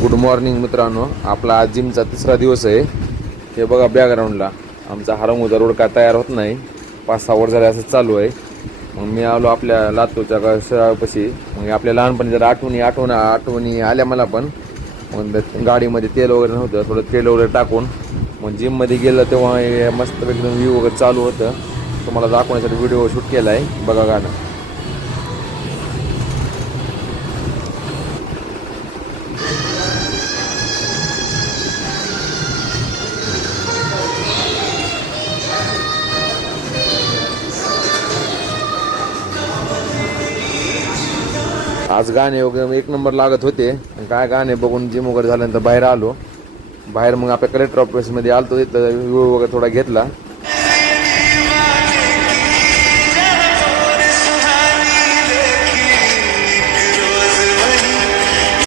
Good morning मित्रांनो. आपला आज जिमचा तिसरा दिवस आहे. हे बघा बॅकग्राऊंडला आमचा हरंगुजा रोड काय तयार होत नाही, 5-6 वर्ष झाले असं चालू आहे. मग मी आलो आपल्या लातूरच्या शहरापाशी. मग आपल्या लहानपणी जर आठवणी आल्या मला पण. मग गाडीमध्ये तेल वगैरे नव्हतं, थोडं तेल वगैरे टाकून मग जिममध्ये गेलं तेव्हा मस्त एकदम व्ह्यू वगैरे चालू होतं. तुम्हाला दाखवण्यासाठी व्हिडिओ शूट केला आहे. बघा गाणं. आज गाणे वगैरे एक नंबर लागत होते. काय गाणे बघून जिम वगैरे झाल्यानंतर बाहेर आलो. बाहेर मग आपल्या कलेक्टर ऑफिसमध्ये आलतो, तिथं व्ह्यू वगैरे थोडा घेतला.